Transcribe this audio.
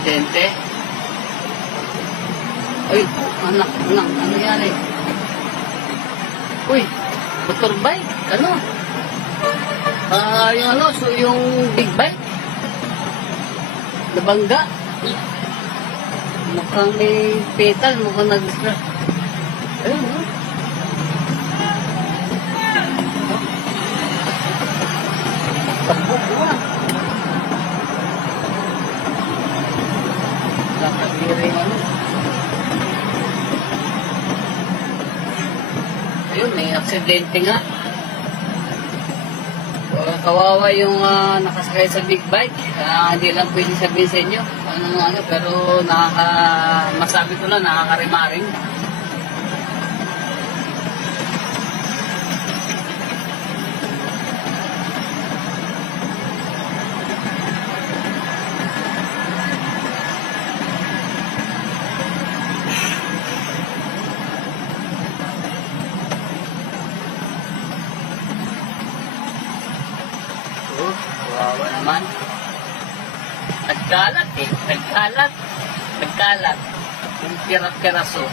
aksidente. Ay, anak, ano yan eh? Uy, motorbike, ano? Yung ano, so yung big bike. Nabangga. Mukhang may petal, mukhang nag-start. Ayun, no? Takbo ko ah. Nakatiring ano. Ayun, may aksidente nga. Kawawa yung nakasakay sa big bike. Hindi lang pwede sabihin sa inyo ano, pero masabi ko lang, nakakarimaring. Kawawa naman. Nagkalat eh. Nagkalat. Yung pira-piraso.